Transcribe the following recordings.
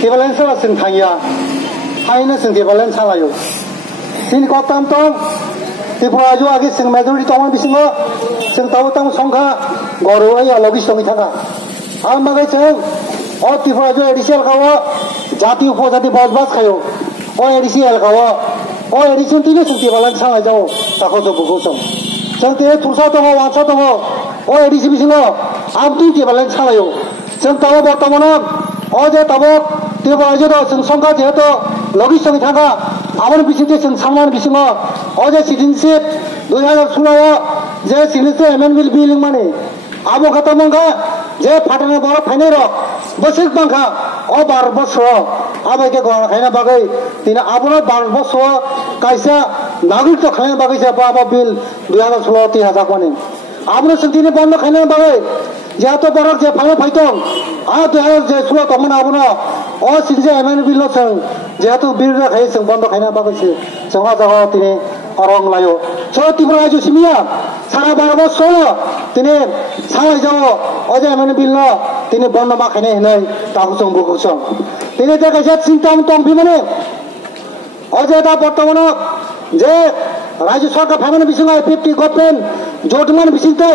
टिबालेन साला जों थांया हायनो जों टिबालेन सालायो दिन कतम दं त्रिपुरा जो आगे जों मेजरिटी दंमोन बिसिङाव जों दाबो तां संखा गरौया लगिस दंनि थाङा आं बागै जों अ त्रिपुरा जो एडिसिएल खावो जाति उपजाति बसबास खायो अ एडिसिएल खावो अ एडिसिएल तिनो जों टिबालेन सालाय जाओ ताखौ जो बुखौ जों ते थुरसा दङ वानसा दङ अ एडिसि बिसिङाव आबदि टिबालेन सालायो जों दाबो बर्तमान अ जे दाबो त्रिपुरा जो जों संखा जेहेतु लगिस दंनि थाङा आबाद बिसिङाव जों सांनानै बिसिङाव अ जे सिटिजनशिप 2016 जे सिटिजनशिप एमेन्डमेन्ट बिल माने आबो कथा मंगा जे फाटना बर फाइनाय र बसिक बांखा अ 12 बছর आबायके गण खायना बागै दिना आबनो 12 बছর कायसा नागरिक खायना बागै जे बाबा बिल 2016 3000 माने आबनो संतिने बन्द खायना बागै जेहातो बरक जे फाइनाय फाइतों आ 2016 तमन आबनो अ सिटिजनशिप एमेन्डमेन्ट बिल जों जेहातो बिल खाय जों बन्द खायना बागै जोंहा जागा तिने अरं लायो स त्रिपुरा जो सिमिया सारा 12 বছর तिने सालाय जाओ अजे एमेन्डमेन्ट बिल न तिने बन्द मा खायनाय हिनै ताखौ जों बुखौसं तिने ते कायसा चिन्ता तम बिमाने अजे दा बर्तमान जे राज्य सरकार फाइनाय बिसिङाव 50 गभर्नमेन्ट जटमान बिसिङते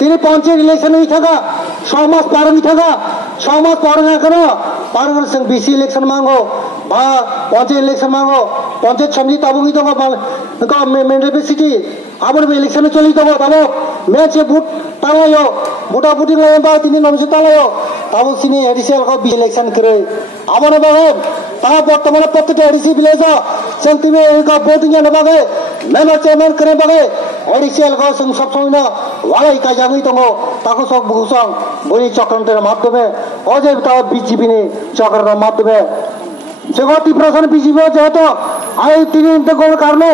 तिने पंचायत इलेक्शन नि थागा समाज पारंनि थागा समाज पारंगा करो पारंगा जों बीसी इलेक्शन मांगो बा पंचायत इलेक्शन मांगो पंचायत समिति ताबुङि दङ बा मेन्डेसिटी आबो इलेक्शन चलि दङ ताबो मेचे बुट तालायो बुटा बुटि लायो बा तिनि नमसे तालायो ताबो सिनि एडिसिएल को बी इलेक्शन करे आबो बागे ता बर्तमान प्रत्येक एडिसी विलेज जों तिनि का वोटिंग न बागे मेम्बर चेयरमैन करे बागे एडिसिएल को जों सब समय वाলাই काजाङै दङ ताखौ सब बुसं बनि चक्रन्तेर माध्यमे अजे ता बीजेपी नि चक्र माध्यमे जों त्रिपुरा बीजेपी जेहेतु आई तिनि दगल कारणे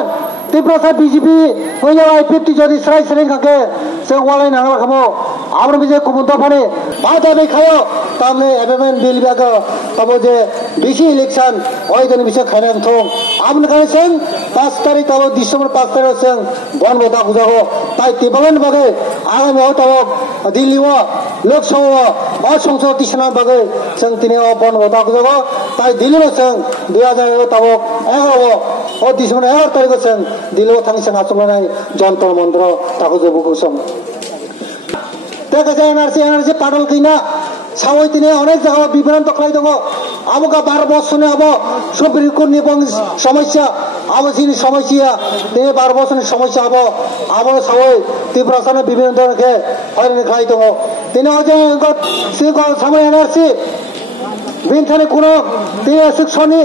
त्रिपुरा बीजेपी होया आई 50 जदि स्राय स्राय खाके जों वाলাই नांगला खामो आब्र बिजे कुमुदा फाने बादा बे खायो तामने एमेन्डमेन्ट बिल बागा तबो जे बीसी इलेक्शन ओइ दिन बिसे खायना थों आबन खाने जों 5 तारिख तबो डिसेम्बर 5 तारिख जों बन बता गुजागो ताइ टिबालेन बागे आगामी हो तबो दिल्लीवा लोकसभा अ संसद दिसना बागे जों तिने बन बता गुजागो ताइ दिल्लीवा जों 2000 तबो 11 अ डिसेम्बर 11 तारिख जों दिल्लीवा थांसं आसुलानाय जन्तर मन्त्र ताखौ जो बुकुसं तेकासे एनआरसी पाडल किना सावै तिने अनेक जगह विवरण तखलाय दङ आबो का 12 বছরने आबो सुप्रीम कोर्ट नि समस्या आबो सिनि समस्या ते 12 বছরनि समस्या आबो सावै त्रिपुरा सन विवरण दङके हरनि खाय दङ तिने अजे सिको समय एनआरसी बिनथाने कुनो तिने शिक्षणी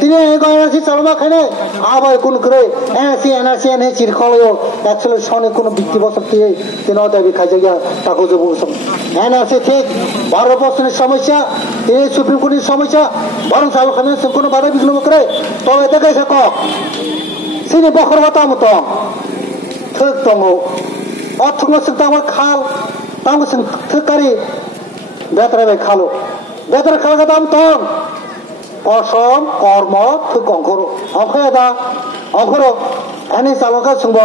तिने एनआरसी चलमा खाने आबो कुन करे एनआरसी ने चिरखलयो एक्चुअली सने कुनो बिक्ति बसति तिने दाबी खायजाया ताको जो बुसम एनआरसी ठीक 12 বছরनि समस्या ए सुप्रीम कोर्ट नि समस्या बरं चालु खाने कुनो बादा बिग्नु करे तो एते कैसे क सिनि बखरबा तामत थक दङ अथुंग सिताम खाल ताम सिन थकारि बेतराबे खालो बेतर खालगा दाम तम कसम कर्म थक अंखरो अंखयादा अंखरो एने चालका सुंबो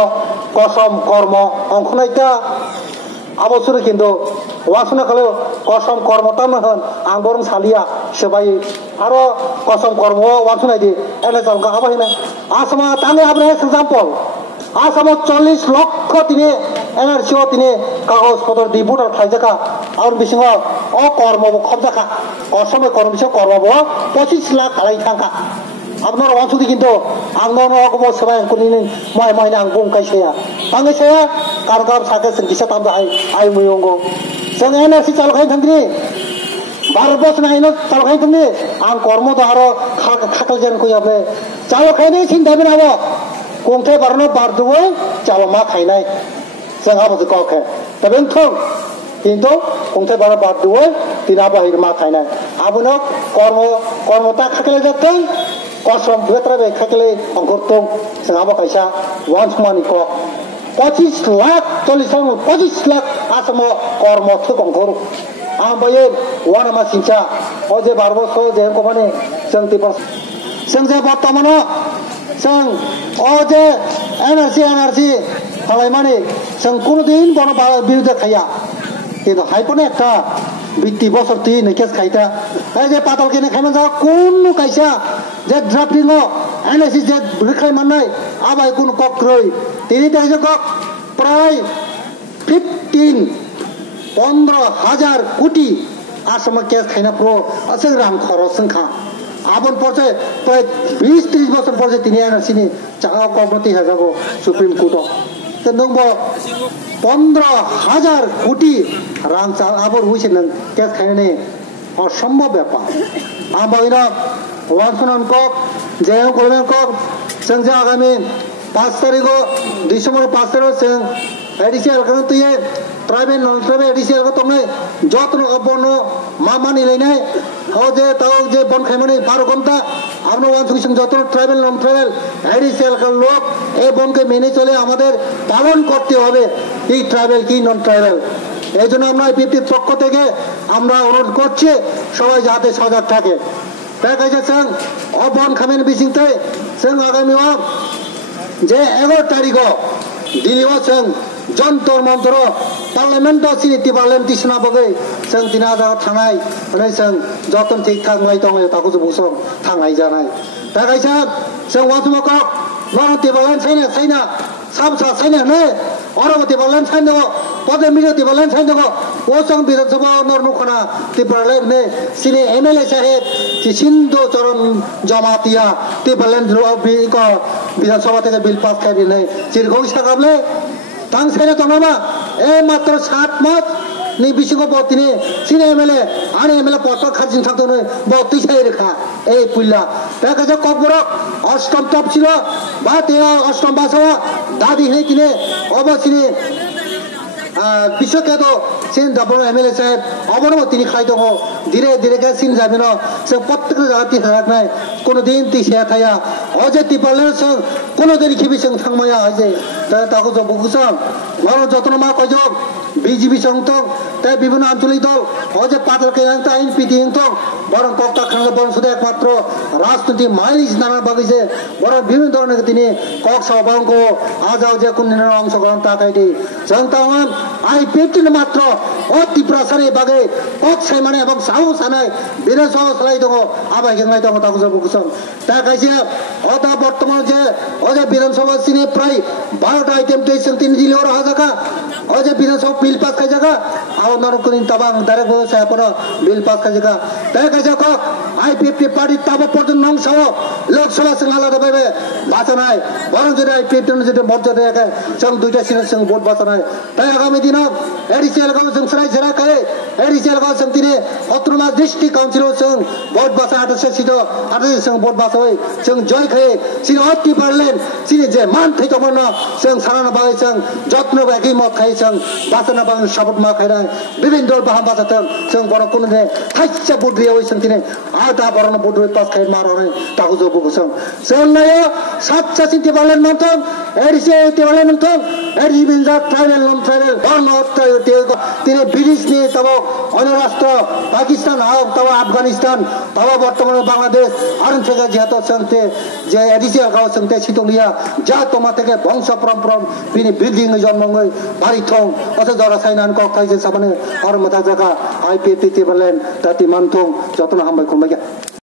कसम कर्म अंखनायता आबसुर किन्तु वासना खालो कसम कर्म ताम होन आं बरं सालिया सबाय आरो कसम कर्म वासनायदि एने चालका आबाहिना आसामा तांगे आबने एग्जाम्पल आसामा 40 লক্ষ तिने एनआरसी तिने कागज पत्र दिबुट थाइजाका और बिसिङ अ कर्म खबजाका कसम कर्म बिसिङ कर्म 25 लाख खालाय थांका আপনার অঞ্চলে কিন্তু আঙ্গন অগব সবাই কোনি ময় ময়না আং বুংকাইছেয়া बांगैसेया कारगाब साके सिंगिसा ताम आइ मुयंगो जों एनआरसी चालखाय थांग्रि 12 বছর आइनो चालखाय थांग्रि आं कर्म दारो खाकल जेन कोयाबे चालखायनि सिन्ताबे नाबो गंथे बारनो बारदुवै चालमा खायनाय जों आबो कखे तबेन थों किन्तु गंथे बारनो बारदुवै तिना बाहिर मा खायनाय आबनो कर्मता खाकले जाथों कसम बेतरा खाकले अंगरतों जों आबो कायसा वान्स मानि को 25 लाख 25 लाख आसाम कर्म थोगंखर आं बायो वानामा सिंचा अजे 12 বছর जे कमाने जों तिबस जों जे बर्तमान जों अजे एनआरसी खालाय माने जों कोनो दिन बन बिरुद्ध खाया किन्तु हाइपने एकटा ভিত্তি বছর তিন কেস খাইতা এই যে পাতাল কিনে খাইমান যাওয়া কোন কাইসা যে ড্রাফটিং এনএসি যে রেখাই মাননাই আবাই কোন কক্রই তিনি দেখে কক প্রায় 15,000 কোটি आसामा केस खाइना प्रो असं राम खरच संखा आबन पर्चे प्राय 20-30 बছর पर्चे तिनी एनआरसी चागा कमति हाजागो सुप्रीम कोर्ट ते नंगबो 15,000 कोटी रां चा आबर हुइसे नं केस खाइने असम्भव ব্যাপার आमबाइना वानसनन को जेव कोलन को जों जे आगामी 5 तारिखो डिसेम्बर 5 तारिख जों एडिसियल खन तुये ट्राइबल नन ट्राइबल एडिसियल को तंगै जतन अपन मामानि लैनाय हो जे ताव जे बन खाइमाने 12 घंटा आपनो वानसुं जतन ट्राइबल नन ट्राइबल एडिसियल का लोक ए बन के मेने चले আমাদের পালন করতে হবে এই ট্রাইবল কি নন ট্রাইবল এইজন্য আমরা পিপির পক্ষ থেকে আমরা অনুরোধ করছি সবাই যাতে সজাগ থাকে দেখা যাচ্ছে অবন খামেন বিসিংতে जों आगामी जे 11 तारिख दिल्लीआव जों जन्तर मन्तर पार्लियामेन्टआव सिनिति पार्लियामेन्ट थिसना बगै जों दिनाजाव थांनाय माने जों जतन थिक थांनाय दङ ताखौ जों बुसं थांनाय जानाय दा गायसा जों वासुमक नरति पार्लियामेन्ट साइना साबसा साइना ने अरबति पार्लियामेन्ट साइनो पदे मिरति पार्लियामेन्ट साइनो ओसं विधानसभा नरनुखना ति पार्लियामेन्ट ने सिने एमएलए साहेब ति सिन्धु चरण जमातिया ति पार्लियामेन्ट लो बिको विधानसभा থেকে बिल पास खाइ नै सिरगौ सागाबले तां साइना तंगबा ए मात्र 7 मास नि बिसिको बतिने सिने एमएलए आने एमएलए पत्ता खाजिन थांतोनो बति साइ रेखा ए पुल्ला ताका कबर अष्टम तप ছিল বা তেরা অষ্টম বাসা দাদি হে কিনে অবসিনে বিশ্বখ্যাত সিন ডাবল এমএলএ সাহেব অবরও তিনি খাই দङ ধীরে ধীরে কে সিন যাবে না সে প্রত্যেক জাতি খারাপ নাই কোনো দিন তিসিয়া থায়া অজে তিপালের সং কোনো দিন খিবি সং থাংমায়া আইছে তাকো তো বুকুসাম বড় যত্ন মা কয়জক বিজেপি সংত তাই বিভিন্ন আঞ্চলিক দল অজে পাতাল কেন আইন পিটিং তো বড় কক্তা খাঙ্গা বড় শুধু একমাত্র রাজনীতি মাইলিস নানা বাগিছে বড় বিভিন্ন ধরনের তিনি কক সভাঙ্গ আজাও যে কোন অংশগ্রহণ তাকাইদি জনতামান আই পেটিন মাত্র অতি প্রসারে বাগে কক সাইমানে এবং সাহু সানাই বিনা সহসলাই দङ আবাই গেংলাই দङ তাকো বুকুসাম তা কাইছে অদা বর্তমান যে অজে বিধানসভা সিনে প্রায় 12টা আইটেম টেসন তিনি দিলে ওর হাজাকা অজে বিধানসভা বিল পাস খাই জায়গা আও নরকুনিন তাবাং ডাইরেক্ট সাহেব পর বিল পাস খাই জায়গা তাই কাইছে ক আইপিএফটি পার্টি তাব পর্যন্ত অংশ লোকসভা সিং আলাদা পাবে বাঁচানায় বরং যদি আইপিএফটি যদি মর্যাদা রাখে जों দুইটা সিনের সঙ্গে ভোট বাঁচানায় তাই আগামী দিন এডিসিএল গাঁও जों सराय जरा करे एडिसিএল गाँव जों तिने अत्रमा डिस्ट्रिक्ट काउन्सिल जों भोट बासा 28 सिट 28 जों भोट बासाय जों जय खाए सिने अति पार्लेन सिने जे मान थै दमन जों साना बागै जों जत्न बागै मत खाइ जों बासना बागै शपथ मा खाइनाय विभिन्न दल बाहा बासाथों जों बर कुनने थाइसा भोट रियाव जों तिने आधा बरन भोट पास खाइ मारनाय ताखौ जो बुगसं जों नायो सातसा सिति पार्लेन मानथों एडिसিএल ति पार्लेन मानथों एडिसিএल बिनजा ट्राइबल नन ट्राइबल बर्न तिने ब्रिटिश नि तब अन्य राष्ट्र पाकिस्तान हाव तब अफगानिस्तान तब बर्तमान बांग्लादेश आरन থেকে যেহেতু সঙ্গে যে এডিসিএল গাঁও সঙ্গে সিতলিয়া যা তোমা থেকে বংশ পরম্পরা বিনি বিল্ডিং জন্মঙ্গই বাড়ি থং অথ জরা সাইনান কক খাইছে সামনে আর মাথা জায়গা আইপিএফটি বলেন তাতি মানথং যতন হামবাই কমাইয়া